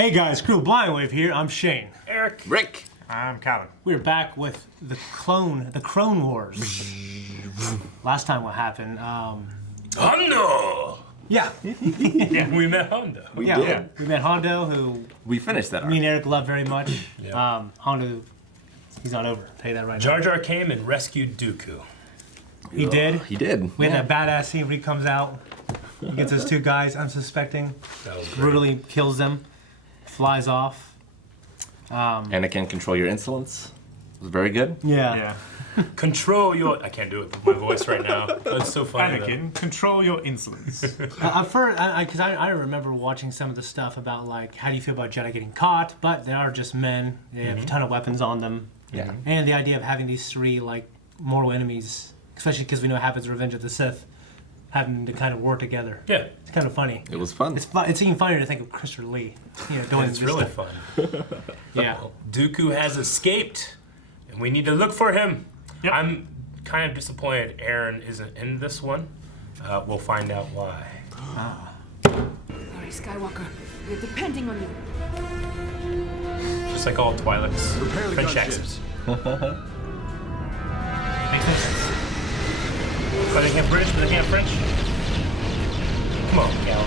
Hey guys, crew Blindwave here. I'm Shane. Eric. Rick. I'm Calvin. We're back with the Clone Wars. Last time what happened? Hondo! Yeah. Yeah, we met Hondo. We did. We met Hondo, who We finished that arc. me and Eric love very much. Yeah. Hondo, he's not over. I'll tell you that right Jar now. Jar came and rescued Dooku. He did. He did. We had that badass scene when he comes out. He gets those two guys unsuspecting, That was great. brutally kills them, flies off. Anakin, control your insolence. It was very good. Yeah. Control your... I can't do it with my voice right now. That's so funny. Anakin, control your insolence. Because I remember watching some of the stuff about like how do you feel about Jedi getting caught, but they are just men. They have a ton of weapons on them. Yeah. And the idea of having these three like mortal enemies, especially because we know it happens in Revenge of the Sith, having to kind of work together. Yeah. It's kind of funny. It was fun. It's fun. It's even funnier to think of Christopher Lee. Doing It's this really stuff. fun. Yeah. Well, Dooku has escaped, and we need to look for him. Yep. I'm kind of disappointed Aaron isn't in this one. We'll find out why. Sorry, Skywalker. We're depending on you. Just like all Twi'leks. Prepare the French gunships. accents. Makes no sense. But they can't British, but they can't French? Come on, Cal.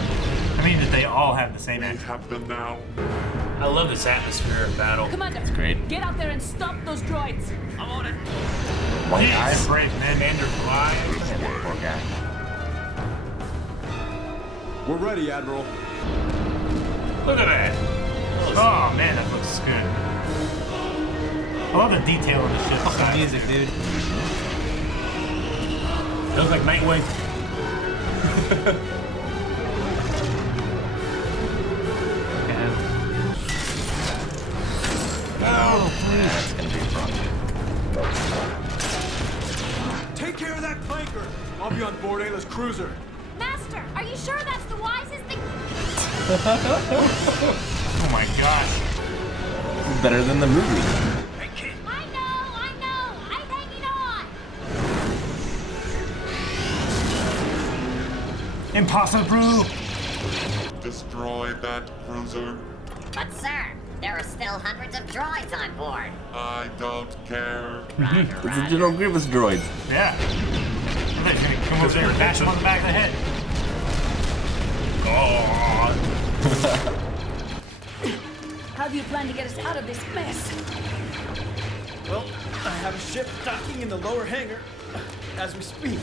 I mean that they all have the same We accent. have them now. I love this atmosphere of battle. Commander, great. get out there and stop those droids. I'm on it. One He's guy. brave, man. Commander Bly. Poor guy. We're ready, Admiral. Look at that. Oh man, that looks good. I love the detail on the ship. Fucking music, dude. It looks like Nightwing. That's gonna be fun. Take care of that flanker. I'll be on board Ayla's cruiser. Master, are you sure that's the wisest thing? Oh my gosh. Better than the movie. I know. I'm hanging on. Impossible. Destroy that cruiser. But sir, there are still hundreds of droids on board. I don't care. Roger, It's a roger. General Grievous droid. Yeah. I thought he was gonna come over there and bash him on the back of the head. How do you plan to get us out of this mess? Well, I have a ship docking in the lower hangar as we speak.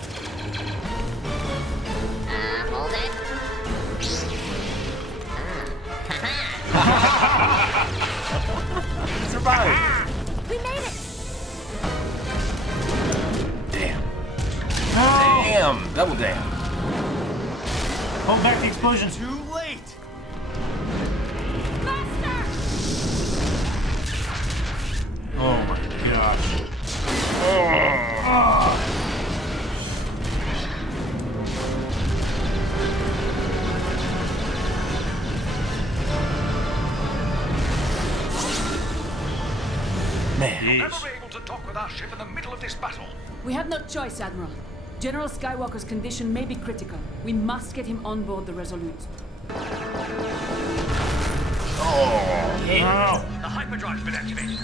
Hold it. Survived. We made it. Damn. Damn. Double damn. Hold back the explosion. Too late! Master. Oh my gosh. Man. Yeesh. able to dock with our ship in the middle of this battle. We have no choice, Admiral. General Skywalker's condition may be critical. We must get him on board the Resolute. Oh. Oh. The hyperdrive's been activated.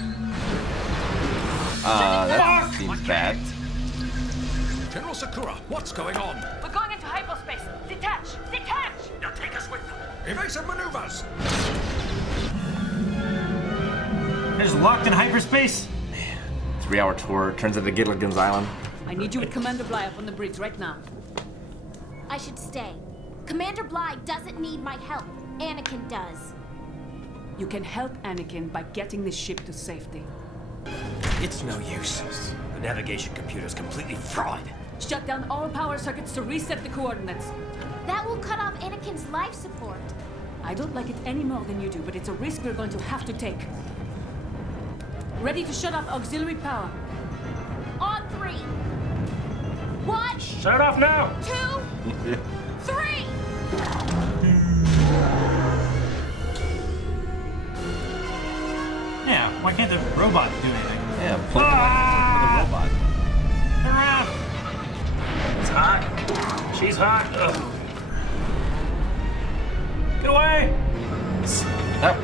That seems bad. General Sakura, what's going on? We're going into hyperspace. Detach! Detach! Now take us with them. Evasive maneuvers. They're just locked in hyperspace. 3-hour tour. Turns into Gilligan's Island. I need you with Commander Bly up on the bridge right now. I should stay. Commander Bly doesn't need my help. Anakin does. You can help Anakin by getting this ship to safety. It's no use. The navigation computer's completely fried. Shut down all power circuits to reset the coordinates. That will cut off Anakin's life support. I don't like it any more than you do, but it's a risk we're going to have to take. Ready to shut off auxiliary power. On 3. 1, Shut it off now. 2, 3. Yeah, why can't the robot do anything? Yeah, pull the robot. Turn around. It's hot. She's hot. Ugh. Get away. Oh,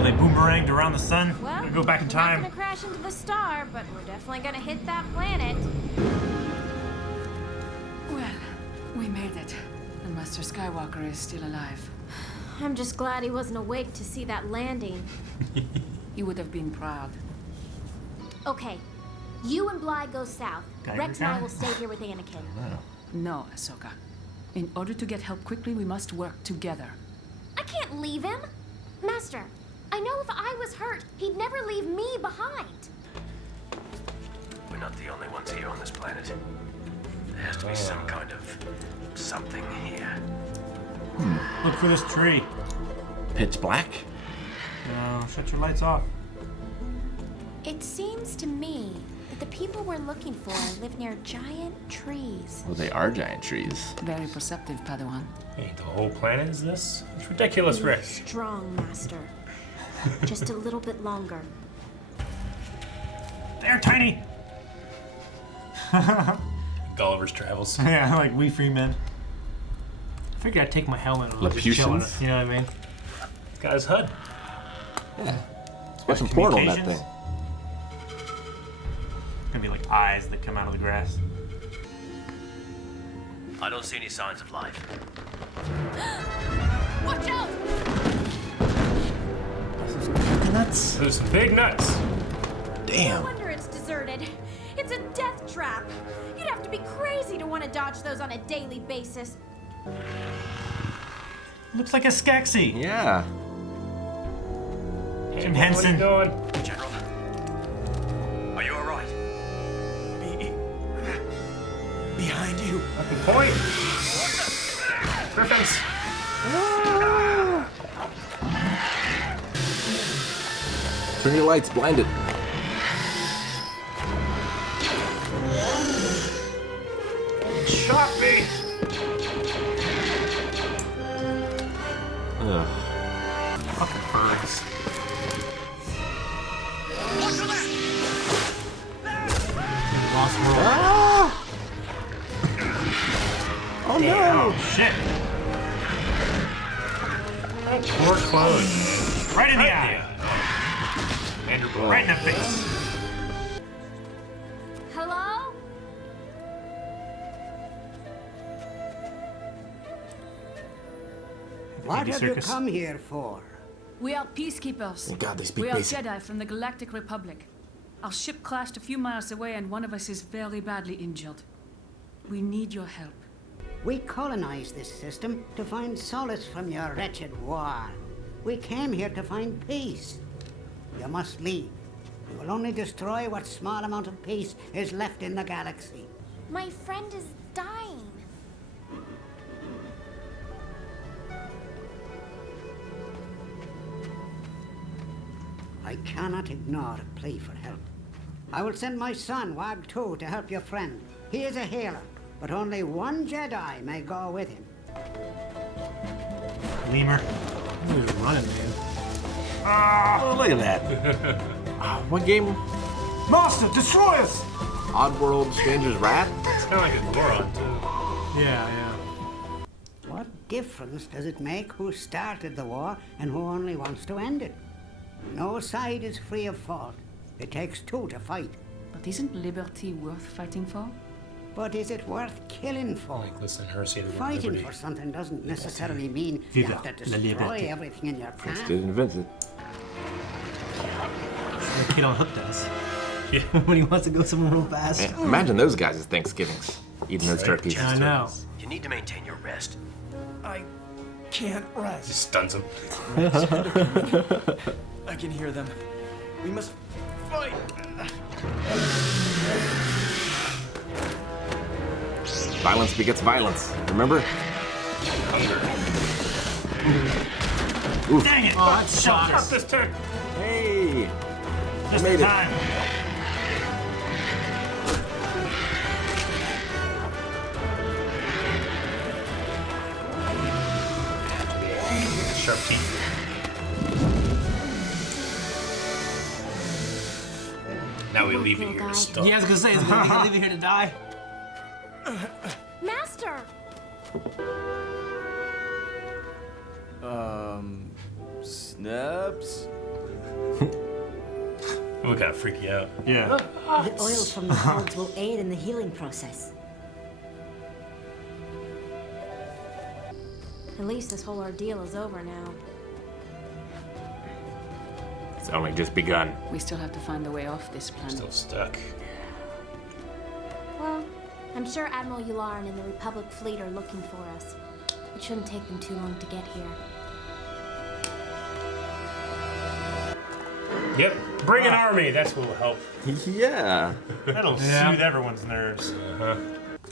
Oh, they boomeranged around the sun. Well, I'm gonna go back in we're time. not gonna crash into the star, but we're definitely gonna hit that planet. Well, we made it. And Master Skywalker is still alive. I'm just glad he wasn't awake to see that landing. He would have been proud. Okay, you and Bly go south. Geiger Rex and I count? will stay here with Anakin. No, Ahsoka. In order to get help quickly, we must work together. I can't leave him. Master, I know if I was hurt, he'd never leave me behind. We're not the only ones here on this planet. There has to be some kind of something here. Look for this tree. Pitch black? No, shut your lights off. It seems to me that the people we're looking for live near giant trees. Well, they are giant trees. Very perceptive, Padawan. Hey, the whole planet is this? It's ridiculous, Rick. Strong, Master. Just a little bit longer. They're tiny. Gulliver's Travels. Yeah, like we free men. I figured I'd take my helmet off. Laputians? Just chilling, you know what I mean? It's got his HUD. It's watching porn on that thing. Communications? Gonna be like eyes that come out of the grass. I don't see any signs of life. Watch out! Nuts. There's some big nuts. No Damn. wonder it's deserted. It's a death trap. You'd have to be crazy to want to dodge those on a daily basis. Looks like a Skeksis. Yeah. Jim Henson. What are you doing? General, are you alright? Behind you. Fucking point. Griffins. Turn your lights, blinded. Shot me. Ugh. Fucking birds. Lost world. Ah! Oh no! Shit. Poor clothes. Right in the eye. Andrew Right in the face. Hello? What have you Circus. come here for? We are peacekeepers. Thank God they speak We are basic. Jedi from the Galactic Republic. Our ship clashed a few miles away and one of us is very badly injured. We need your help. We colonized this system to find solace from your wretched war. We came here to find peace. You must leave. You will only destroy what small amount of peace is left in the galaxy. My friend is dying. I cannot ignore a plea for help. I will send my son, Wag 2, to help your friend. He is a healer, but only one Jedi may go with him. Lemur. He was running, man. Oh, look at that. What game? Master, destroy us! Oddworld Stranger's Wrath? It's kind of like a Goron, too. Yeah. What difference does it make who started the war and who only wants to end it? No side is free of fault. It takes two to fight. But isn't liberty worth fighting for? But is it worth killing for? Like, listen, her say the word Fighting liberty. for something doesn't necessarily mean you Viva have to la destroy liberté. everything in your path. Did invent it. The kid on Hook does. Yeah. When he wants to go somewhere real fast. Man, imagine those guys at Thanksgivings. Eating those turkeys. I know. You need to maintain your rest. I can't rest. Just stuns him. I can hear them. We must fight. Violence begets violence. Remember? Oof. Dang it! Oh, that's Shot shots. this turkey. Hey! Just made in it. time. Sharp teeth. Now we leave you here to stuff. Yeah, I was gonna say, is he gonna leave you here to die? Master! Snaps? It would kind of freak you out. Yeah. The oils from the pods will aid in the healing process. At least this whole ordeal is over now. It's only just begun. We still have to find a way off this planet. Still stuck. Well, I'm sure Admiral Yularen and the Republic fleet are looking for us. It shouldn't take them too long to get here. Yep. Bring an army. That's what will help. Yeah. That'll soothe everyone's nerves.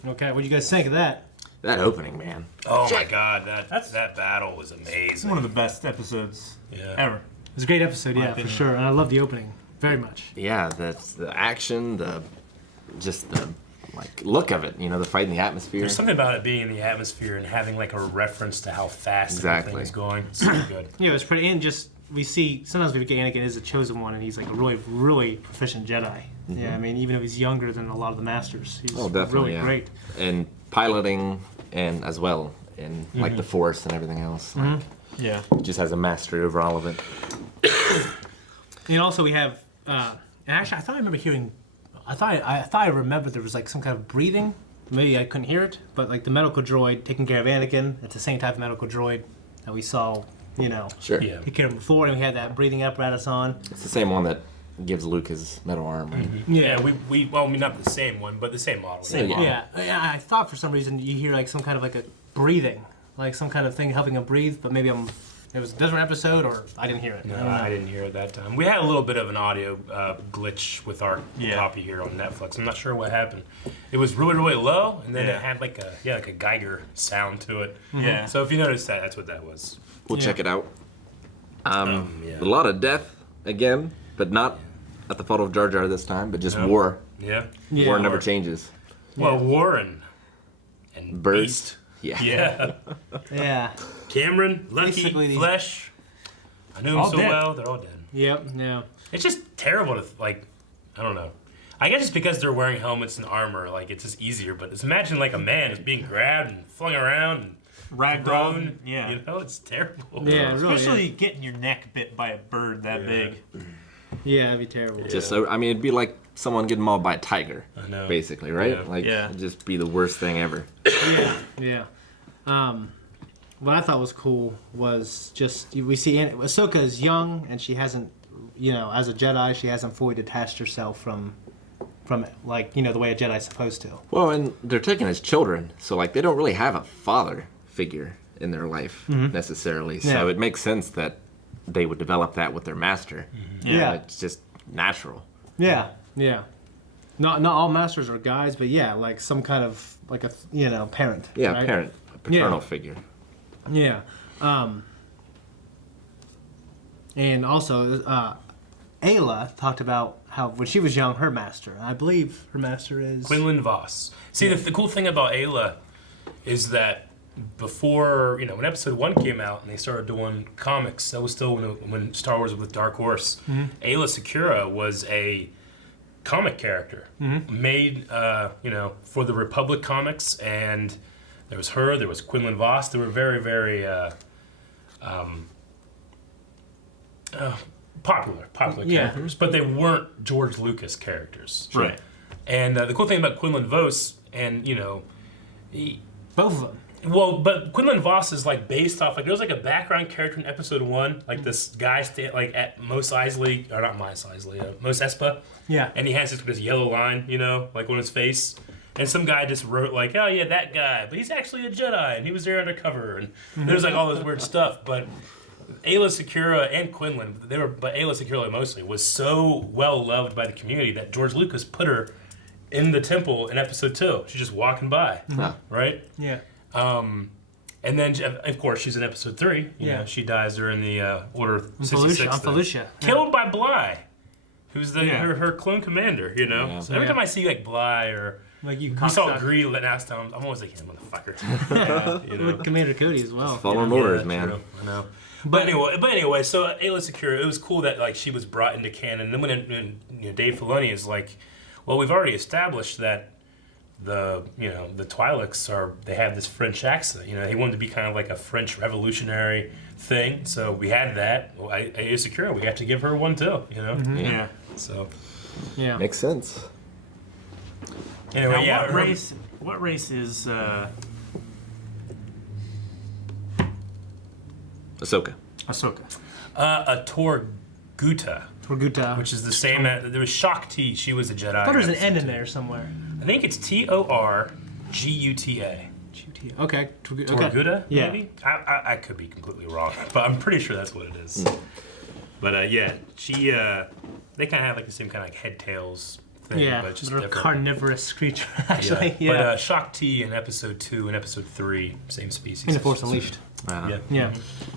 Okay, what do you guys think of that? That opening, man. Oh my God, that battle was amazing. It's one of the best episodes ever. It was a great episode, yeah, for sure. And I love the opening very much. Yeah, that's the action, the like look of it. You know, the fight in the atmosphere. There's something about it being in the atmosphere and having like a reference to how fast everything is going. It's so good. Yeah, it was pretty. And just we see sometimes we forget Anakin is the chosen one, and he's like a really, really proficient Jedi. Mm-hmm. Yeah, I mean, even if he's younger than a lot of the masters, he's definitely, really great. And piloting, and as well, in like the Force and everything else. Like, yeah, just has a mastery over all of it. And also we have, and actually I thought I remember hearing, I thought I remembered there was like some kind of breathing. Maybe I couldn't hear it, but like the medical droid taking care of Anakin, it's the same type of medical droid that we saw, you know, Sure. Yeah. take care of him before, and we had that breathing apparatus on. It's the same one that gives Luke his metal arm. Right? Yeah, well, I mean, not the same one, but the same model. Same model. Yeah, I thought for some reason you hear like some kind of like a breathing, like some kind of thing helping him breathe, but maybe it was a different episode, or I didn't hear it. No, I didn't hear it that time. We had a little bit of an audio glitch with our copy here on Netflix. I'm not sure what happened. It was really, really low, and then it had like a Geiger sound to it. Yeah. So if you notice that, that's what that was. We'll check it out. A lot of death again, but not at the fault of Jar Jar this time, but just war. Yeah. War never changes. Well, war and Birds. Beast. Yeah. Yeah. Yeah. Cameron, Lucky, Basically, Flesh. I knew them all so dead. well. They're all dead. Yep. Yeah. It's just terrible to like. I don't know. I guess it's because they're wearing helmets and armor. Like it's just easier. But just imagine like a man is being grabbed and flung around and Ragdoll. Yeah. You know, it's terrible. Yeah, it really Especially getting your neck bit by a bird that big. Yeah, that'd be terrible. Just so, I mean, it'd be like someone getting mauled by a tiger, basically, right? Yeah. Like, Yeah. it'd just be the worst thing ever. Yeah. What I thought was cool was just we see Ahsoka is young and she hasn't, you know, as a Jedi, she hasn't fully detached herself from it, like, you know, the way a Jedi's supposed to. Well, and they're taken as children, so like they don't really have a father figure in their life necessarily. So Yeah. it makes sense that they would develop that with their master. Yeah. It's just natural. Yeah. Yeah. Not all masters are guys, but yeah, like some kind of like a parent. Yeah, right? parent, a paternal figure. Yeah. And also, Ayla talked about how when she was young, her master, I believe her master is Quinlan Voss. See, the cool thing about Ayla is that before, you know, when episode 1 came out and they started doing comics, that was still when Star Wars was with Dark Horse. Ayla Secura was a comic character made, you know, for the Republic comics, and there was her, there was Quinlan Voss. They were very, very popular characters, but they weren't George Lucas characters. Right. And the cool thing about Quinlan Voss, and you know, both of them. Well, but Quinlan Voss is like based off, like there was like a background character in episode 1, like this guy like at Mos Eisley, or not Mos Eisley, Mos Espa. Yeah. And he has this yellow line, you know, like on his face. And some guy just wrote like, oh yeah, that guy, but he's actually a Jedi, and he was there undercover, and there's like all this weird stuff. But Ayla Secura and Quinlan, but Ayla Secura mostly was so well loved by the community that George Lucas put her in the temple in episode 2. She's just walking by, right? Yeah. And then, of course, she's in episode 3. You know, she dies during the Order 66. On Felucia. Killed by Bly, who's her clone commander, you know? Yeah. So every time I see, like, Bly or... Like you we saw Greed last time, I'm always like, yeah, motherfucker. You know? With Commander Cody as well. Following orders, man. True. I know. But anyway, so Ayla Secura, it was cool that like she was brought into canon. And then when you know, Dave Filoni is like, well, we've already established that the Twi'leks they have this French accent. You know, he wanted to be kind of like a French revolutionary thing. So we had that. Well, Ayla Secura, we got to give her one too. You know. Yeah. So. Yeah. Makes sense. Anyway, Now, yeah. what race is Ahsoka. Ahsoka? A Torguta. Torguta. Which is the same. There was Shock T. She was a Jedi. I thought there was an N in there somewhere. I think it's Torguta. Okay. Torguta, Yeah. maybe? I could be completely wrong, but I'm pretty sure that's what it is. But yeah, she, they kind of have like the same kind of like head tails thing, Yeah, but it's just they're a different. carnivorous creature, actually. Yeah. Yeah. But Shock T in episode 2 and episode 3, same species. In The Force Unleashed. Yeah.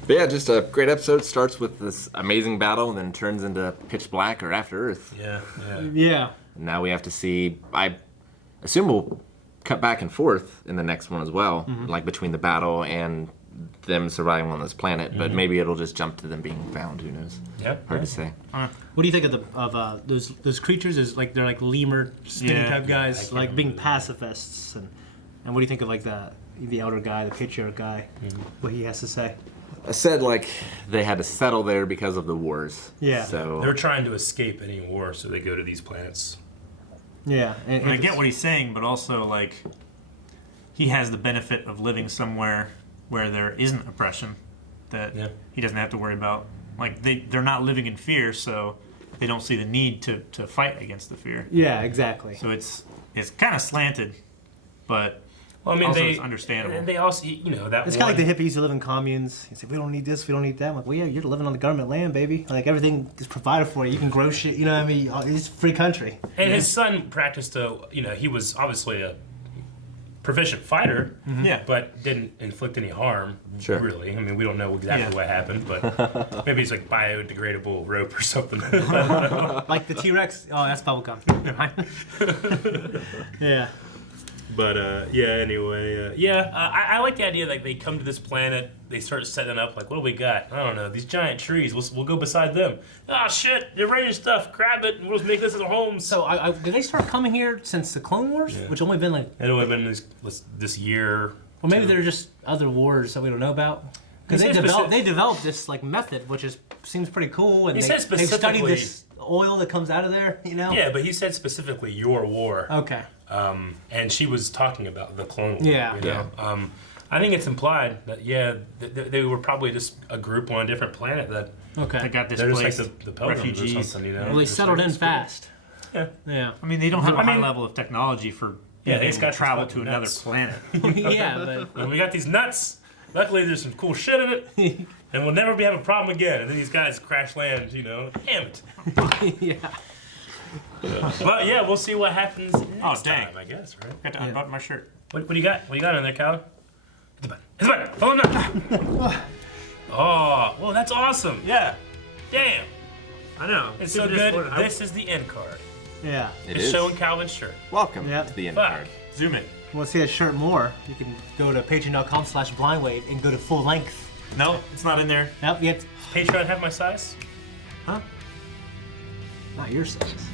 But yeah, just a great episode. Starts with this amazing battle and then turns into pitch black or After Earth. Yeah. And now we have to see, I assume we'll cut back and forth in the next one as well, like between the battle and them surviving on this planet, but maybe it'll just jump to them being found, who knows? Hard to say. What do you think of those creatures? Is like they're like lemur skinny type guys, like being pacifists, and what do you think of like the elder guy, the patriarch guy, what he has to say? I said like they had to settle there because of the wars. Yeah. So they're trying to escape any war, so they go to these planets. Yeah, and I get what he's saying, but also like he has the benefit of living somewhere where there isn't oppression that he doesn't have to worry about. Like they're not living in fear, so they don't see the need to fight against the fear. Yeah, exactly. So it's kind of slanted, but well, I mean, also it's understandable. And they also, you know, that it's kind of like the hippies who live in communes. You say, we don't need this, we don't need that. I'm like, well, yeah, you're living on the government land, baby. Like, everything is provided for you. You can grow shit, you know what I mean? It's a free country. And his son practiced he was obviously a proficient fighter, but didn't inflict any harm, really. I mean, we don't know exactly what happened, but maybe it's like biodegradable rope or something. Like the T-Rex? Oh, that's bubblegum. Yeah. But anyway, I like the idea like they come to this planet, they start setting up like, what do we got? I don't know, these giant trees. We'll go beside them. Oh shit, they're raining stuff. Grab it, and we'll just make this as a home. So did they start coming here since the Clone Wars, which only been like? It only been this year. Or maybe they're just other wars that we don't know about. Because they developed this like method, which seems pretty cool, and they've studied this oil that comes out of there. You know? Yeah, but he said specifically your war. Okay. And she was talking about the Clone War. Yeah. You know? I think it's implied that they were probably just a group on a different planet that they got they're displaced, just like the Pilgrims refugees. or something. You know? Well, they settled in fast. Yeah. I mean, they don't have a high level of technology for they able just got to travel to these another nuts. planet. Yeah, but we got these nuts. Luckily, there's some cool shit in it, and we'll never be having a problem again. And then these guys crash land. You know, damn it. Yeah. But yeah, we'll see what happens next dang. time, I guess, right? Got to unbutton my shirt. What do you got? What do you got in there, Cal? Hit the button. Hit the button. Pull him down. Oh, well, that's awesome. Yeah. Damn. I know. It's so good. This is the end card. Yeah. It's showing Calvin's shirt. Welcome to the end card. Zoom in. You want to see that shirt more? You can go to patreon.com/blindwave and go to full length. No, it's not in there. Nope, yet. Patreon have my size? Huh? Not your size.